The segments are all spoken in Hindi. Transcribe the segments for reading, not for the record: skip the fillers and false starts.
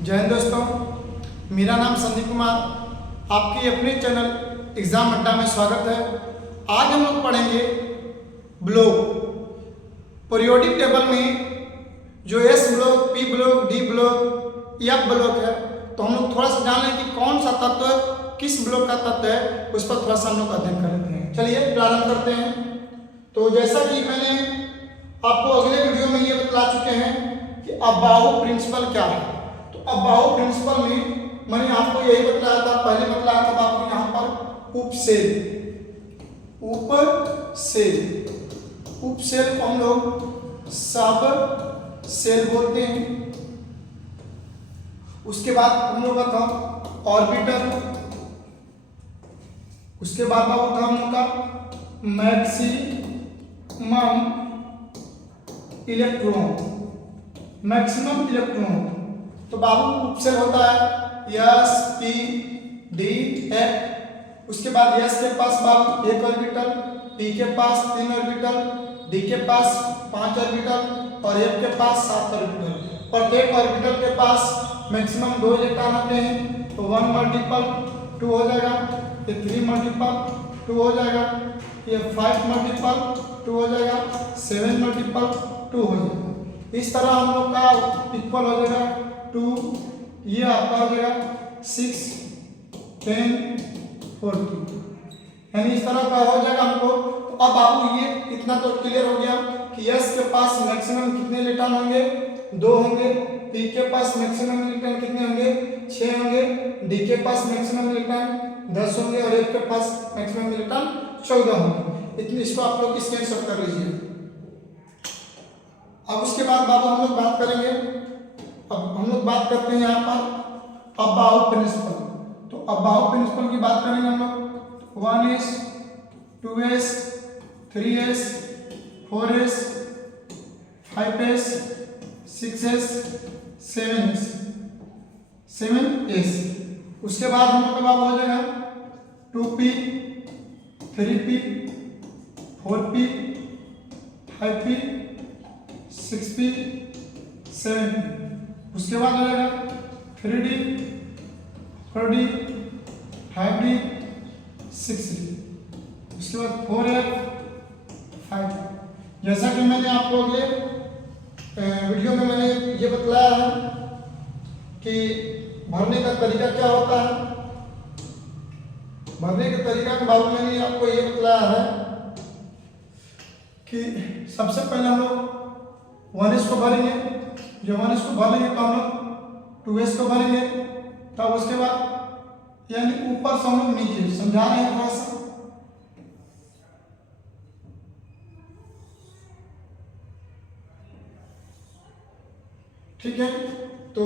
जय हिंद दोस्तों, मेरा नाम संदीप कुमार। आपके अपने चैनल एग्जाम अड्डा में स्वागत है। आज हम लोग पढ़ेंगे ब्लॉक। पीरियोडिक टेबल में जो S block, P block, D block, F block है, तो हम लोग थोड़ा सा जान लें कि कौन सा तत्व किस ब्लॉक का तत्व है, उस पर थोड़ा सा हम लोग अध्ययन कर लेते हैं। चलिए प्रारंभ करते हैं। तो जैसा कि मैंने आपको अगले वीडियो में ये बता चुके हैं कि अबाउ प्रिंसिपल क्या है। तो अबाउ प्रिंसिपल में मैंने आपको यही बतलाया था, पहले बतलाया था आपको यहाँ पर उपसेल को हम लोग सब सेल बोलते हैं। उसके बाद हम लोग का था ऑर्बिटल, उसके बाद बाबू था हम लोग का मैक्सिमम इलेक्ट्रॉन। तो बाबू उपसेल होता है एस पी डी एफ। उसके बाद एस के पास बाबू एक ऑर्बिटल, पी के पास 3 ऑर्बिटल, डी के पास 5 ऑर्बिटल और एफ के पास 7 ऑर्बिटल। प्रत्येक ऑर्बिटल के पास मैक्सिमम 2 इलेक्ट्रॉन आते हैं। तो 1 मल्टीपल 2 हो जाएगा, ये 3 मल्टीपल 2 हो जाएगा, ये 5 मल्टीपल 2 हो जाएगा, 7 मल्टीपल 2 हो जाएगा। इस तरह हम लोग का इक्वल हो जाएगा 2, ये आपका हो जाएगा 6, 10, 40, यानी इस तरह का हो जाएगा हमको। तो अब आपको ये इतना तो क्लियर हो गया कि एस के पास मैक्सिमम कितने इलेक्ट्रॉन होंगे, 2 होंगे। पी के पास मैक्सिमम इलेक्ट्रॉन कितने होंगे, 6 होंगे। डी के पास मैक्सिमम इलेक्ट्रॉन 10 होंगे और एफ के पास मैक्सिमम इलेक्ट्रॉन 14 होंगे। इतनी इसको आप लोग स्क्रीनशॉट कर लीजिए। अब उसके बाद बाबू हम लोग बात करेंगे, अब हम लोग बात करते हैं यहाँ पर अबाउ प्रिंसिपल। तो अबाउ प्रिंसिपल की बात करेंगे हम लोग। 1s, 2s, 3s, 4s, 5s, 6s, 7s। उसके बाद हम लोग का बाबू हो जाएगा 2p, 3p, 4p, 5p, 6p, 7p। उसके बाद हो जाएगा 3d, 4d, 5d, 6d। उसके बाद 4f, 5। जैसा कि मैंने आपको अगले वीडियो में मैंने ये बतलाया है कि भरने का तरीका क्या होता है। भरने के तरीका में बाबू मैंने आपको ये बतलाया है कि सबसे पहले हम लोग 1s को भरेंगे। जब 1s को भरेंगे तो हम लोग 2s को भरेंगे, तब उसके बाद यानी ऊपर से हम लोग नीचे समझा रहे हैं थोड़ा सा। ठीक है, तो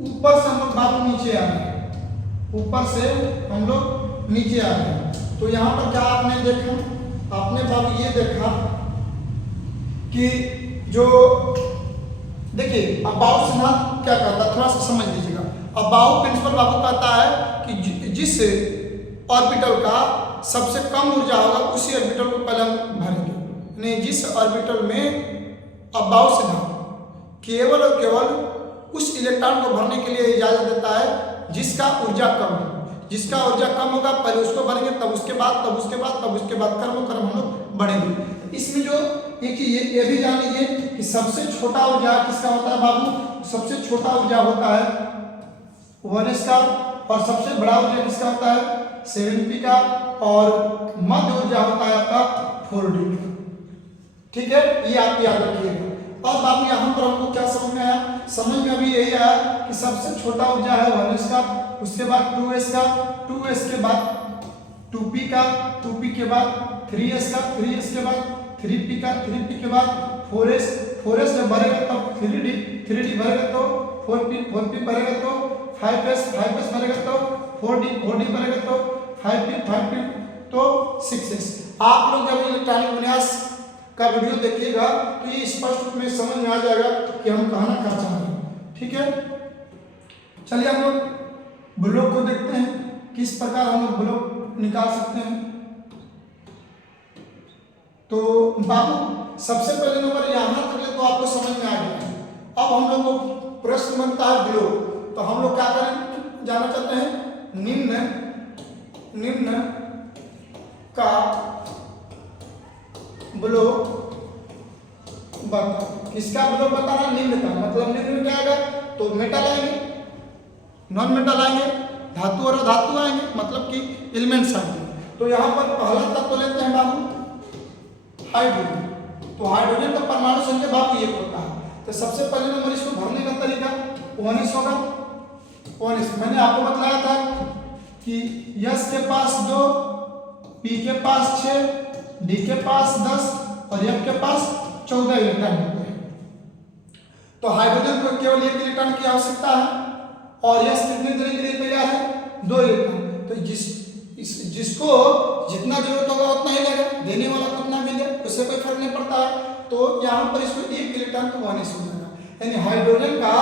ऊपर से हम लोग बाबू नीचे आ रहे हैं, ऊपर से हम लोग नीचे आ रहे हैं। तो यहाँ पर क्या आपने देखा, आपने बाबू ये देखा कि जो देखिए अबाउ सिद्धांत क्या कहता है, थोड़ा सा समझ लीजिएगा। अबाउ प्रिंसिपल बाबू कहता है कि जिस ऑर्बिटल का सबसे कम ऊर्जा होगा उसी ऑर्बिटल को पहले हम भरेंगे। नहीं, जिस ऑर्बिटल में अबाउ सिद्धांत केवल और केवल उस इलेक्ट्रॉन को भरने के लिए इजाजत देता है जिसका ऊर्जा कम है। जिसका ऊर्जा कम होगा पहले उसको भरेंगे, तब उसके बाद कर्म हम लोग बढ़ेंगे। इसमें जो एक ये भी जान लीजिए कि सबसे छोटा ऊर्जा किसका होता है बाबू, सबसे छोटा ऊर्जा होता है 1s का, और सबसे बड़ा ऊर्जा किसका होता है 7p का, और मध्य ऊर्जा होता है आपका 4d। ठीक है, ये आप याद रखिएगा। और बाबू यहाँ पर हमको क्या समझ में आया, समझ में अभी यही आया कि सबसे छोटा ऊर्जा है 1s का, उसके बाद 2s का, 2s के बाद 2p का, 2p के बाद 3s का, 3s के बाद 3p का, 3p के बाद 4s, 4s जब भरेगा तब 3d, 3d भरेगा तो 4p, 4p भरेगा तो 5s, 5s भरेगा तो 4d, 4d भरेगा तो 5p, 5p तो 6s। आप लोग जब इलेक्ट्रॉनिक विन्यास का वीडियो देखिएगा तो ये स्पष्ट रूप में समझ में आ जाएगा कि हम कहना क्या चाह रहे हैं। ठीक है, चलिए हम लोग ब्लॉक को देखते हैं, किस प्रकार हम लोग ब्लॉक निकाल सकते हैं। तो बाबू सबसे पहले नंबर यहाँ तक ले तो आपको समझ में आ गया। अब हम लोग को प्रश्न बनता है विलोप, तो हम लोग क्या करें जाना चाहते हैं निम्न का विलोप बता। किसका विलोप बताना? निम्न का। मतलब निम्न में क्या आएगा? तो मेटल आएंगे, नॉन मेटल आएंगे, धातु और अधातु आएंगे, मतलब कि एलिमेंट्स आएंगे। तो यहाँ पर पहला तत्व लेते हैं बाबू हाइड्रोजन। तो हाइड्रोजन का परमाणु संख्या बाबू 1 होता है। तो सबसे पहले नंबर इसको भरने का तरीका 19 होगा। 19 मैंने आपको बताया था कि यस के पास 2, पी के पास 6, डी के पास 10 और एफ के पास 14 इलेक्ट्रॉन होते हैं। तो हाइड्रोजन को केवल 1 इलेक्ट्रॉन की आवश्यकता है और यस कितने देने के लिए तैयार है? 2 इलेक्ट्रॉन। तो जिसको जितना जरूरत होगा उतना ही लेगा, देने वाला को उतना मिले, उससे कोई फर्क नहीं पड़ता है। तो यहाँ पर इसको 1 इलेक्ट्रॉन तो 19 हो जाएगा, यानी हाइड्रोजन का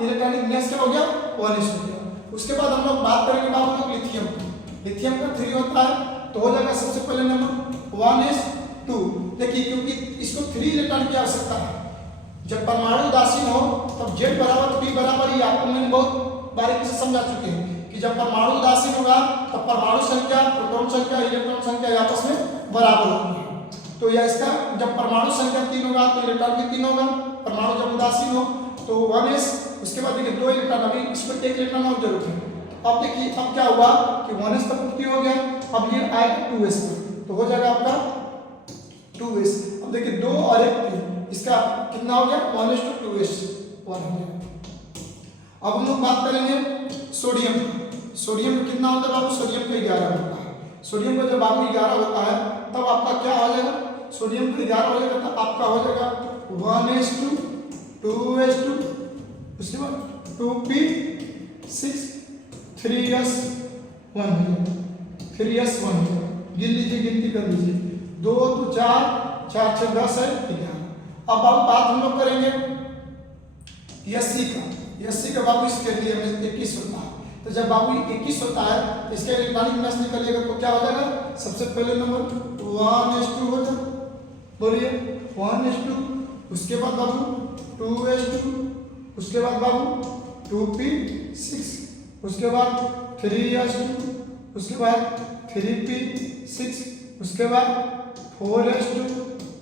इलेक्ट्रॉनिक नेस क्या हो गया? 19 हो गया। उसके बाद हम लोग बात करेंगे बाबू लोग लिथियम का। लिथियम का 3 होता है, तो हो जाएगा सबसे पहले नंबर 1s2। देखिए क्योंकि इसको 3 इलेक्ट्रॉन की आवश्यकता है। जब परमाणु उदासीन हो तब Z बराबर P बराबर ही, आपको मैंने बहुत बारीकी से समझा चुके हैं कि जब परमाणु उदासीन होगा तब परमाणु संख्या, प्रोटॉन संख्या, इलेक्ट्रॉन संख्या आपस में बराबर होगी। तो यह इसका जब परमाणु संख्या 3 होगा तो इलेक्ट्रॉन भी 3 होगा। परमाणु जब उदासीन हो तो 1s, उसके बाद देखिए 2 इलेक्ट्रॉन, अभी इसको 1 इलेक्ट्रॉन और जरूरत है। अब देखिए अब क्या हुआ कि 1s तक पूर्ति हो गया, अब ये आएगा 2s पर, तो हो जाएगा आपका 2s। अब देखिए 2 और 1 इसका कितना हो गया? 1:2s 1 हो गया। अब हम लोग बात करेंगे सोडियम। सोडियम में कितना होता है बाबू? सोडियम का 11 होता है। सोडियम का जब बाबू 11 होता है तब आपका क्या हो जाएगा? सोडियम का 11 हो जाएगा तो आपका हो जाएगा 1s2 2s2, उसके बाद 2p6 3s1 हो जाएगा, 3s1 हो जाएगा। गिन लीजिए, गिनती कर लीजिए, 2 तो 4 4 6 10 है 11। अब बात हम लोग करेंगे Sc का। Sc का बाबू इसके लिए 21 होता है। तो जब बाबू 21 होता है तो इसका इलेक्ट्रॉनिक नेस निकलेगा तो क्या हो जाएगा? सबसे पहले नंबर 1s2 हो जाएगा, बोलिए 1s2, उसके बाद बाबू 2s2, उसके बाद बाबू 2p6, उसके बाद 3s2, उसके बाद 3p6, उसके बाद 4s2,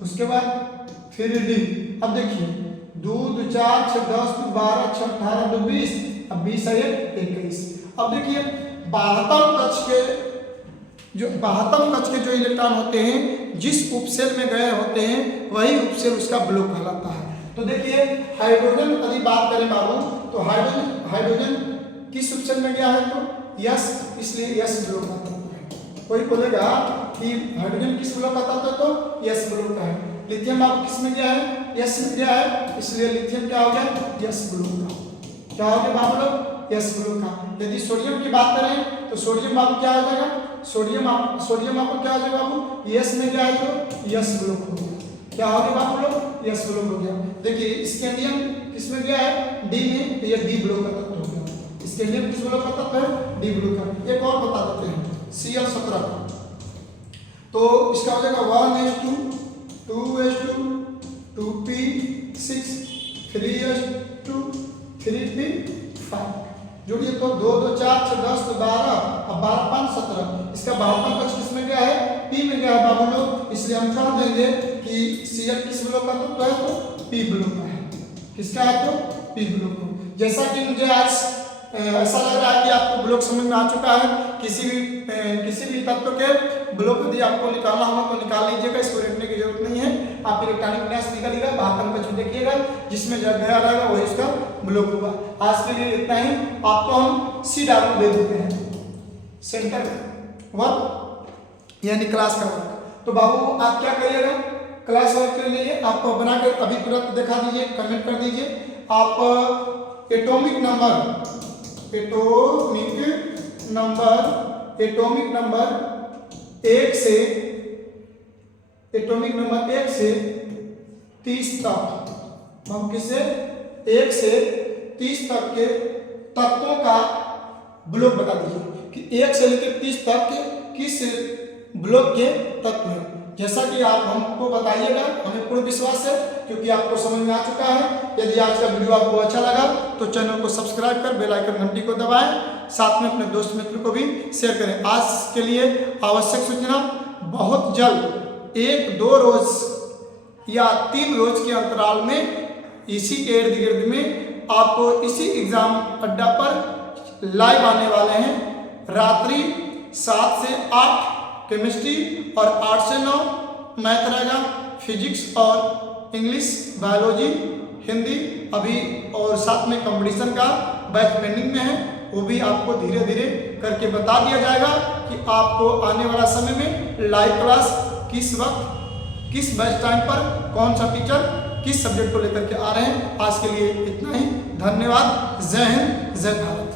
उसके बाद 3d। अब देखिए 2 2 4 6 10 12 6 18 2 20, अब 20 है 21। अब देखिए 72 कक्ष के जो इलेक्ट्रॉन होते हैं जिस उपसेल में गए होते हैं वही उपसेल उसका ब्लॉक कहलाता है। तो देखिए हाइड्रोजन यदि बात करें बाबू तो हाइड्रोजन किस उपसेल में गया है? तो यस, इसलिए यस ब्लॉक आता है। कोई बोलेगा कि हाइड्रोजन किस ब्लॉक आता है? तो यस ब्लॉक का है। लिथियम बाबू किस में गया है? यस में गया है, इसलिए लिथियम क्या हो गया? यस ब्लॉक का। क्या हो गया बाबू लोग? यस ब्लॉक का। यदि सोडियम की बात करें तो सोडियम बाबू क्या हो जाएगा? सोडियम आपको क्या हो जाएगा बाबू? यस में गया है तो यस ब्लॉक हो गया। क्या हो गया बाबू लोग? यस ब्लॉक हो गया। देखिए स्कैंडियम किस में गया है? डी में, तो ये डी ब्लॉक का तत्व हो गया। स्कैंडियम किस ब्लॉक का तत्व है? डी ब्लॉक का। एक और बता देते हैं Cl17 का, तो इसका हो जाएगा 1s2 2s2 2p6 3s2 3p5। जोड़िए तो 2 2 4 6 10 12, अब 12 5 17। इसका 12वां कक्ष किस में गया है? p में गया है बाबू लोग, इसलिए हम कह देंगे कि Cl किस ब्लॉक का तत्व है? तो p ब्लॉक का है। किसका है? तो p ब्लॉक का। जैसा कि मुझे आज ऐसा लग रहा है कि आपको ब्लॉक समझ में आ चुका है। किसी भी तत्व के ब्लॉक यदि आपको निकालना होगा तो निकाल लीजिएगा, इसको रखने की जरूरत नहीं है। आप इलेक्ट्रॉनिक नेस निकालिएगा, 72 कक्ष देखिएगा, जिसमें जब गया रहेगा वही उसका ब्लॉक होगा। आज के लिए इतना ही। आपको हम CW दे देते हैं, सेंटर वर्क यानी क्लास का वर्क। तो बाबू आप क्या करिएगा? क्लास वर्क के लिए आपको बनाकर अभी तुरंत दिखा दीजिए, कमेंट कर दीजिए। आप एटॉमिक नंबर 1 से 30 तक, हम किसे 1 से 30 तक के तत्वों का ब्लॉक बता दीजिए कि 1 से लेकर 30 तक के किस ब्लॉक के तत्व है। जैसा कि आप हमको बताइएगा, हमें पूर्ण विश्वास है क्योंकि आपको समझ में आ चुका है। यदि आज का वीडियो आपको अच्छा लगा तो चैनल को सब्सक्राइब कर बेल आइकन घंटी को दबाएं, साथ में अपने दोस्त मित्र को भी शेयर करें। आज के लिए आवश्यक सूचना, बहुत जल्द 1-2 रोज या 3 रोज के अंतराल में इसी के इर्द गिर्द में आपको इसी एग्जाम अड्डा पर लाइव आने वाले हैं। रात्रि 7 से 8 केमिस्ट्री और 8 से 9 मैथ रहेगा, फिजिक्स और इंग्लिश, बायोलॉजी, हिंदी अभी, और साथ में कंपटीशन का बैच पेंडिंग में है, वो भी आपको धीरे धीरे करके बता दिया जाएगा कि आपको आने वाला समय में लाइव क्लास किस वक्त, किस बैच टाइम पर कौन सा टीचर किस सब्जेक्ट को लेकर के आ रहे हैं। आज के लिए इतना ही, धन्यवाद। जय हिंद, जय भारत।